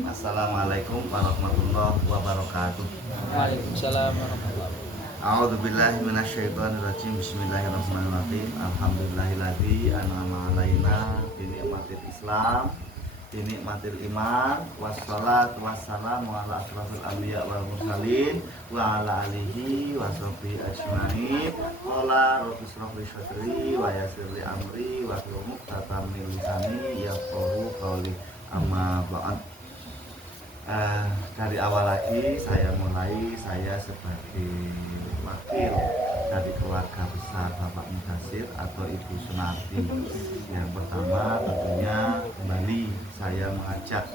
Bismillahirrahmanirrahim. Assalamualaikum warahmatullahi wabarakatuh. Waalaikumsalam warahmatullahi wabarakatuh. A'udzubillahi minasyaitonirrajim. Bismillahirrahmanirrahim. Alhamdulillahilladzi an'ama alaina bi ni'matil Islam, bi ni'matil iman, wassalatu wassalamu ala asrofil anbiya wal mursalin wa ala alihi wa sahbihi ajmain. Qala rabbi shrah li sadri wa yassir li amri wa hlul 'uqdatam min lisani yafqahu qawli. Amma ba'd. Dari awal lagi saya sebagai wakil dari keluarga besar Bapak Mudasir atau Ibu Sunarti. Yang pertama tentunya kembali saya mengajak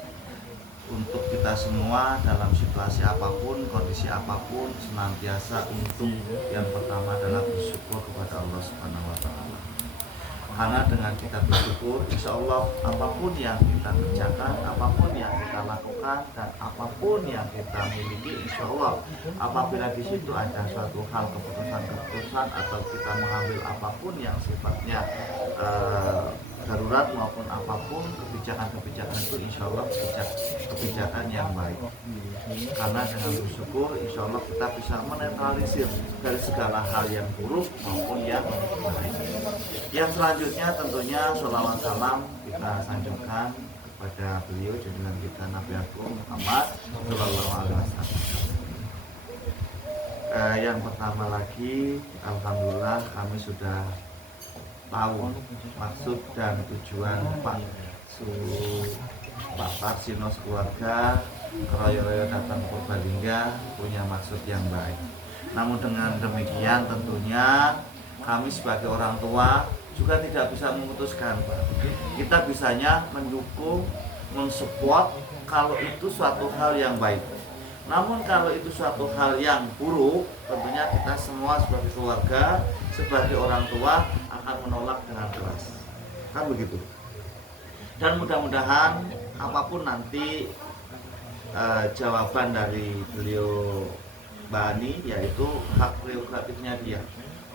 untuk kita semua dalam situasi apapun, kondisi apapun, senantiasa untuk yang pertama adalah bersyukur kepada Allah Subhanahu wa Ta'ala. Karena dengan kita bersyukur, insya Allah apapun yang kita kerjakan, apapun yang kita lakukan, dan apapun yang kita miliki, insya Allah apabila di situ ada suatu hal keputusan-keputusan atau kita mengambil apapun yang sifatnya darurat maupun apapun kebijakan-kebijakan itu, insya Allah kebijakan yang baik. Karena dengan bersyukur, insya Allah kita bisa menetralisir dari segala hal yang buruk maupun yang baik. Yang selanjutnya tentunya sholawat salam kita sanjungkan kepada beliau junjungan kita Nabi Agung Muhammad Shallallahu Alaihi Wasallam. Yang pertama lagi, alhamdulillah kami sudah tahu maksud dan tujuan Pak Tarsino keluarga keroyo-royo datang ke Purbalingga punya maksud yang baik. Namun dengan demikian tentunya kami sebagai orang tua juga tidak bisa memutuskan, Pak. Kita bisanya mendukung, mensupport kalau itu suatu hal yang baik. Namun kalau itu suatu hal yang buruk, tentunya kita semua sebagai keluarga, sebagai orang tua akan menolak dengan keras. Kan begitu. Dan mudah-mudahan apapun nanti jawaban dari beliau Mbak Ani, yaitu hak prerogatifnya dia.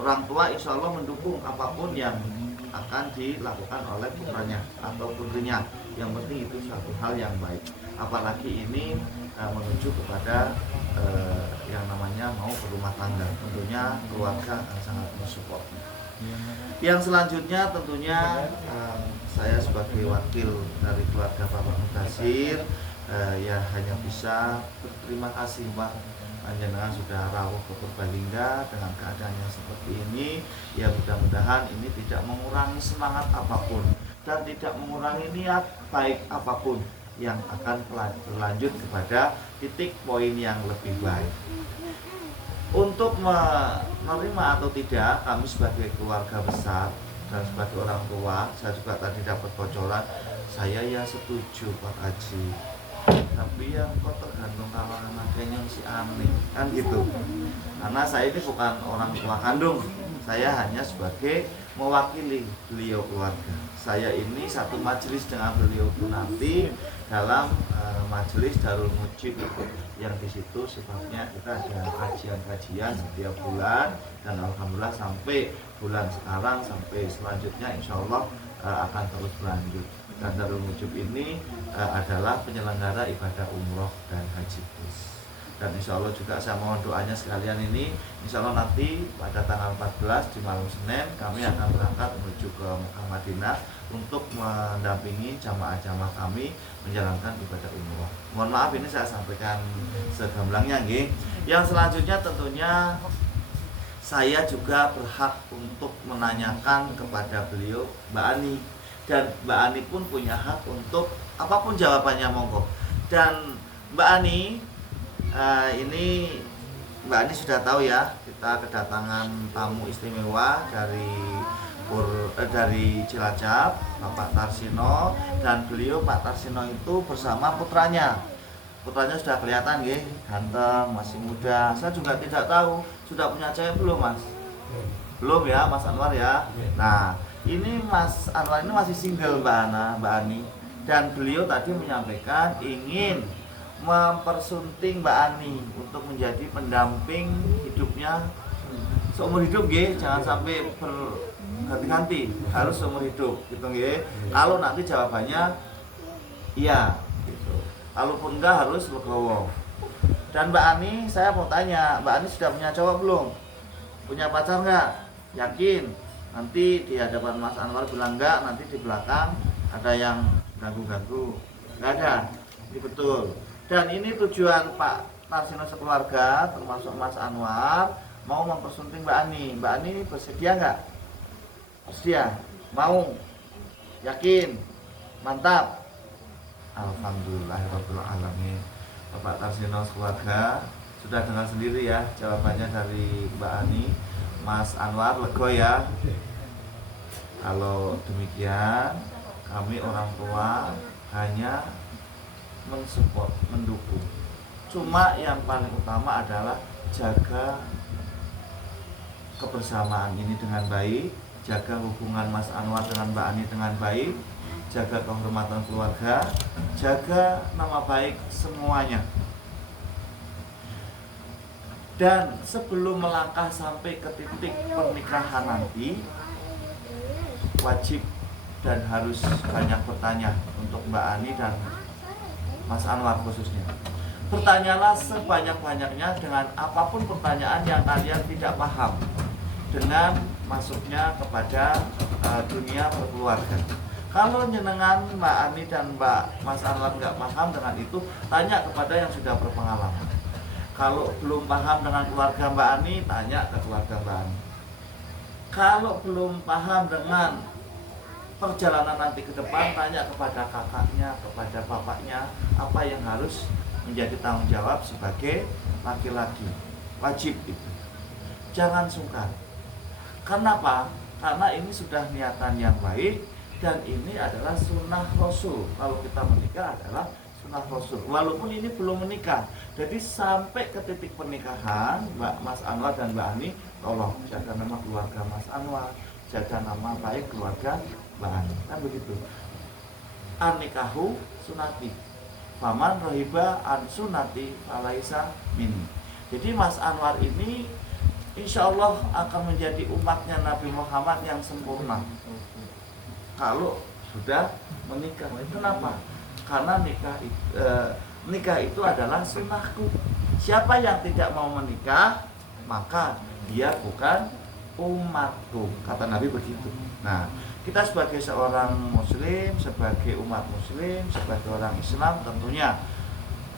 Orang tua insya Allah mendukung apapun yang akan dilakukan oleh putranya atau putrinya. Yang penting itu suatu hal yang baik. Apalagi ini menuju kepada yang namanya mau berumah tangga. Tentunya keluarga akan sangat mensupport. Yang selanjutnya tentunya saya sebagai wakil dari keluarga Bapak Mudasir ya hanya bisa berterima kasih, Pak. Panjenengan sudah rawuh ke Purbalingga dengan keadaan yang seperti ini. Ya mudah-mudahan ini tidak mengurangi semangat apapun dan tidak mengurangi niat baik apapun yang akan berlanjut kepada titik poin yang lebih baik. Untuk menerima atau tidak, kami sebagai keluarga besar dan sebagai orang tua, saya juga tadi dapat bocoran, saya ya setuju Pak Haji. Tapi ya kok tergantung kalau anaknya si aneh, kan gitu. Karena saya ini bukan orang tua kandung, saya hanya sebagai mewakili beliau keluarga. Saya ini satu majelis dengan beliau itu nanti dalam majelis Darul Mujib, yang di situ sifatnya kita ada kajian-kajian setiap bulan, dan alhamdulillah sampai bulan sekarang sampai selanjutnya insya Allah akan terus berlanjut. Dan Darul Mujib ini adalah penyelenggara ibadah umroh dan haji plus. Dan insya Allah juga saya mohon doanya sekalian ini, insya Allah nanti pada tanggal 14 di malam Senin kami akan berangkat menuju ke Mekah Madinah untuk mendampingi jamaah-jamaah kami menjalankan ibadah umroh. Mohon maaf ini saya sampaikan segamblangnya, nggih. Yang selanjutnya tentunya saya juga berhak untuk menanyakan kepada beliau Mbak Ani, dan Mbak Ani pun punya hak untuk apapun jawabannya, monggo. Dan Mbak Ani ini Mbak Ani sudah tahu ya, kita kedatangan tamu istimewa dari Cilacap, Bapak Tarsino, dan beliau Pak Tarsino itu bersama putranya. Putranya sudah kelihatan nggih, ganteng, masih muda. Saya juga tidak tahu sudah punya cewek belum, Mas? Belum ya, Mas Anwar ya. Nah, ini Mas Anwar ini masih single, Mbak Ani. Dan beliau tadi menyampaikan ingin mempersunting Mbak Ani untuk menjadi pendamping hidupnya seumur hidup, nggih. Jangan sampai berganti-ganti, harus seumur hidup gitu, nggih. Kalau nanti jawabannya iya gitu. kalaupun enggak harus legowo. Dan Mbak Ani, saya mau tanya, Mbak Ani sudah punya cowok belum? Punya pacar nggak? Yakin? Nanti di hadapan Mas Anwar bilang enggak, nanti di belakang ada yang ganggu-ganggu. Nggak ada, ini betul. Dan ini tujuan Pak Tarsino sekeluarga, termasuk Mas Anwar, mau mempersunting Mbak Ani. Mbak Ani bersedia nggak? Bersedia? Mau? Yakin? Mantap? Alhamdulillahirabbil alamin. Bapak Tarsino keluarga sudah dengar sendiri ya jawabannya dari Mbak Ani. Mas Anwar lego ya. Kalau demikian kami orang tua hanya mensupport, mendukung. Cuma yang paling utama adalah jaga kebersamaan ini dengan baik, jaga hubungan Mas Anwar dengan Mbak Ani dengan baik, jaga kehormatan keluarga, jaga nama baik semuanya. Dan sebelum melangkah sampai ke titik pernikahan nanti, wajib dan harus banyak bertanya untuk Mbak Ani dan Mas Anwar khususnya. Bertanyalah sebanyak-banyaknya dengan apapun pertanyaan yang kalian tidak paham dengan masuknya kepada dunia berkeluarga. Kalau jenengan Mbak Ani dan Mas Anwar nggak paham dengan itu, tanya kepada yang sudah berpengalaman. Kalau belum paham dengan keluarga Mbak Ani, tanya ke keluarga Mbak Ani. Kalau belum paham dengan perjalanan nanti ke depan, tanya kepada kakaknya, kepada bapaknya, apa yang harus menjadi tanggung jawab sebagai laki-laki. Wajib itu. Jangan sungkan. Kenapa? Karena ini sudah niatan yang baik dan ini adalah sunnah Rasul. Kalau kita menikah adalah sunnah Rasul. Walaupun ini belum menikah. Jadi sampai ke titik pernikahan, Mas Anwar dan Mbak Ani, tolong jaga nama keluarga Mas Anwar, jaga nama baik keluarga Mbak Ani. Kan begitu. An-nikahu sunati. Faman rohiba an sunati falaisa minni. Jadi Mas Anwar ini insya Allah akan menjadi umatnya Nabi Muhammad yang sempurna kalau sudah menikah. Kenapa? Karena nikah itu adalah sunnahku. Siapa yang tidak mau menikah, maka dia bukan umatku, kata Nabi begitu. Nah, kita sebagai seorang muslim, sebagai umat muslim, sebagai orang Islam, tentunya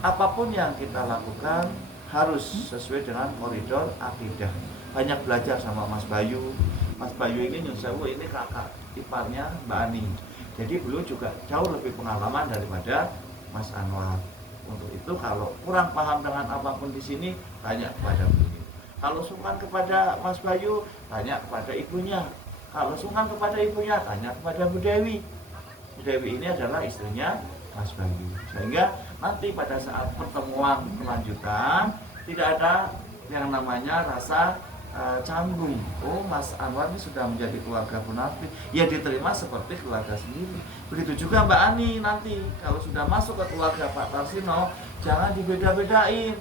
apapun yang kita lakukan harus sesuai dengan koridor akidah. Banyak belajar sama Mas Bayu. Mas Bayu ini nyusawu, ini kakak iparnya Mbak Ani. Jadi beliau juga jauh lebih pengalaman daripada Mas Anwar. Untuk itu kalau kurang paham dengan apapun di sini, tanya kepada beliau. Kalau sungkan kepada Mas Bayu, tanya kepada ibunya. Kalau sungkan kepada ibunya, tanya kepada Bu Dewi. Bu Dewi ini adalah istrinya Mas Bayu. Sehingga nanti pada saat pertemuan kelanjutan tidak ada yang namanya rasa canggung. Oh, Mas Anwar ini sudah menjadi keluarga Bu Narti, ya diterima seperti keluarga sendiri. Begitu juga Mbak Ani nanti kalau sudah masuk ke keluarga Pak Tarsino, jangan dibeda-bedain.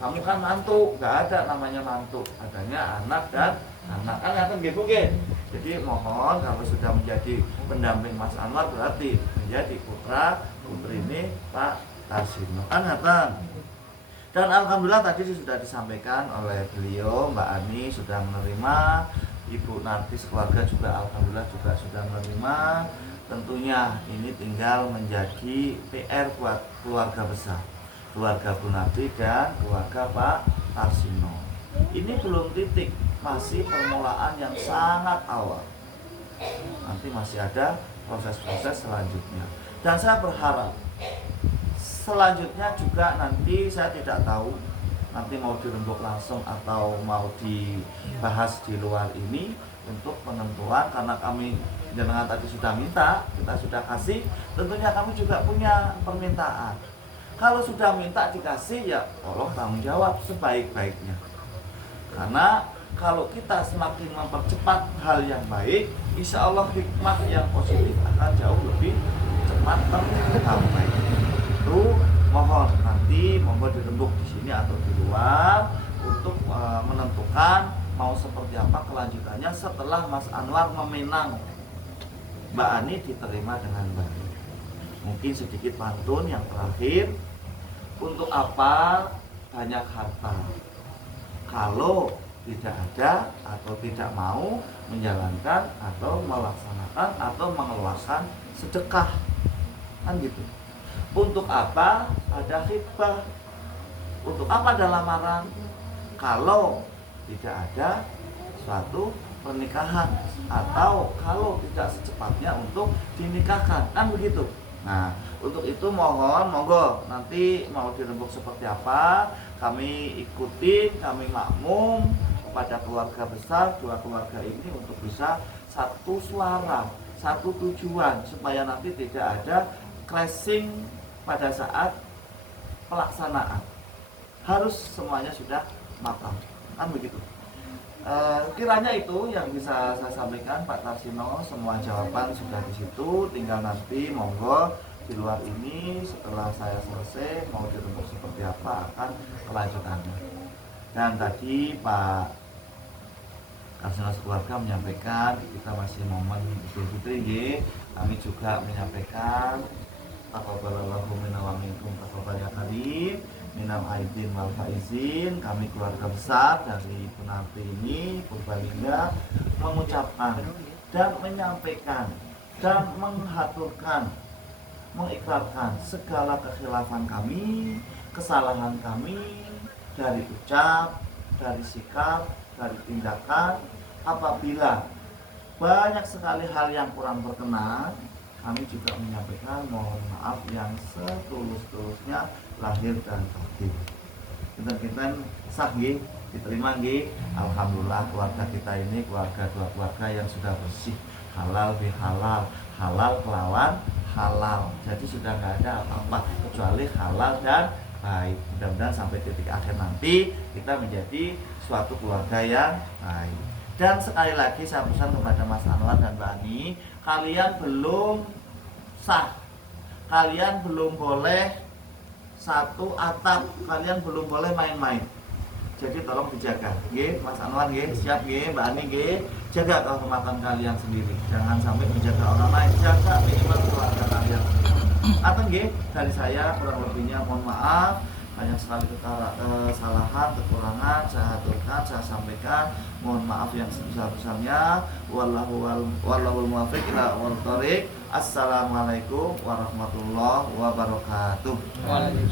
Kamu kan mantu, nggak ada namanya mantu, adanya anak dan anak, kan akan gitu. Jadi mohon kalau sudah menjadi pendamping Mas Anwar berarti menjadi putra putri ini Pak Tarsino. Dan alhamdulillah tadi sudah disampaikan oleh beliau, Mbak Ani sudah menerima, Ibu Narti keluarga juga alhamdulillah juga sudah menerima. Tentunya ini tinggal menjadi PR buat keluarga besar, keluarga Bu Narti dan keluarga Pak Tarsino. Ini belum titik, masih permulaan yang sangat awal. Nanti masih ada proses-proses selanjutnya. Dan saya berharap selanjutnya juga nanti saya tidak tahu nanti mau dirembuk langsung atau mau dibahas di luar ini untuk penentuan, karena kami jenengan tadi sudah minta, kita sudah kasih, tentunya kami juga punya permintaan. Kalau sudah minta dikasih, ya tolong tanggung jawab sebaik-baiknya. Karena kalau kita semakin mempercepat hal yang baik, insya Allah hikmah yang positif akan jauh lebih cepat tercapai. Itu mohon nanti mohon dirembuk di sini atau di luar untuk menentukan mau seperti apa kelanjutannya setelah Mas Anwar meminang Mbak Ani diterima dengan baik. Mungkin sedikit pantun yang terakhir. Untuk apa banyak harta kalau tidak ada atau tidak mau menjalankan atau melaksanakan atau mengeluarkan sedekah, kan gitu. Untuk apa ada hibah? Untuk apa ada lamaran kalau tidak ada suatu pernikahan atau kalau tidak secepatnya untuk dinikahkan, kan begitu. Nah, untuk itu mohon monggo nanti mau dirembuk seperti apa kami ikuti, kami makmum kepada keluarga besar dua keluarga ini untuk bisa satu suara, satu tujuan supaya nanti tidak ada clashing pada saat pelaksanaan. Harus semuanya sudah matang, kan begitu. Kiranya itu yang bisa saya sampaikan Pak Tarsino, semua jawaban sudah di situ, tinggal nanti monggo di luar ini setelah saya selesai mau dirembuk seperti apa akan kelanjutannya. Dan tadi Pak Tarsino sekeluarga menyampaikan kita masih momen Idul Fitri, kami juga menyampaikan taqabbalallahu minna wa minkum taqabbal ya karim minal aidin wal faizin. Kami keluarga besar dari Penalti ini Purbalingga mengucapkan dan menyampaikan dan menghaturkan, mengikrarkan segala kekhilafan kami, kesalahan kami dari ucap, dari sikap, dari tindakan. Apabila banyak sekali hal yang kurang berkenan, kami juga menyampaikan mohon maaf yang setulus-tulusnya lahir dan batin. Kita sah nggih, diterima nggih. Alhamdulillah keluarga kita ini keluarga dua keluarga yang sudah bersih, halal bihalal, halal kelawan halal. Jadi sudah nggak ada apa-apa kecuali halal dan baik. Mudah-mudahan sampai titik akhir nanti kita menjadi suatu keluarga yang baik. Dan sekali lagi saya pesan kepada Mas Anwar dan Mbak Ani, kalian belum sah, kalian belum boleh satu atap, kalian belum boleh main-main. Jadi tolong dijaga, nggih, Mas Anwar nggih, siap nggih, Mbak Ani nggih, jaga kehormatan kalian sendiri. Jangan sampai menjaga orang lain, jaga minimal keluarga kalian. Atau nggih, dari saya kurang lebihnya mohon maaf. Banyak sekali kesalahan, kekurangan saya aturkan, saya sampaikan. Mohon maaf yang sebesar-besarnya. Wallahul muwaffiq ila aqwamit thoriq. Assalamualaikum warahmatullahi wabarakatuh.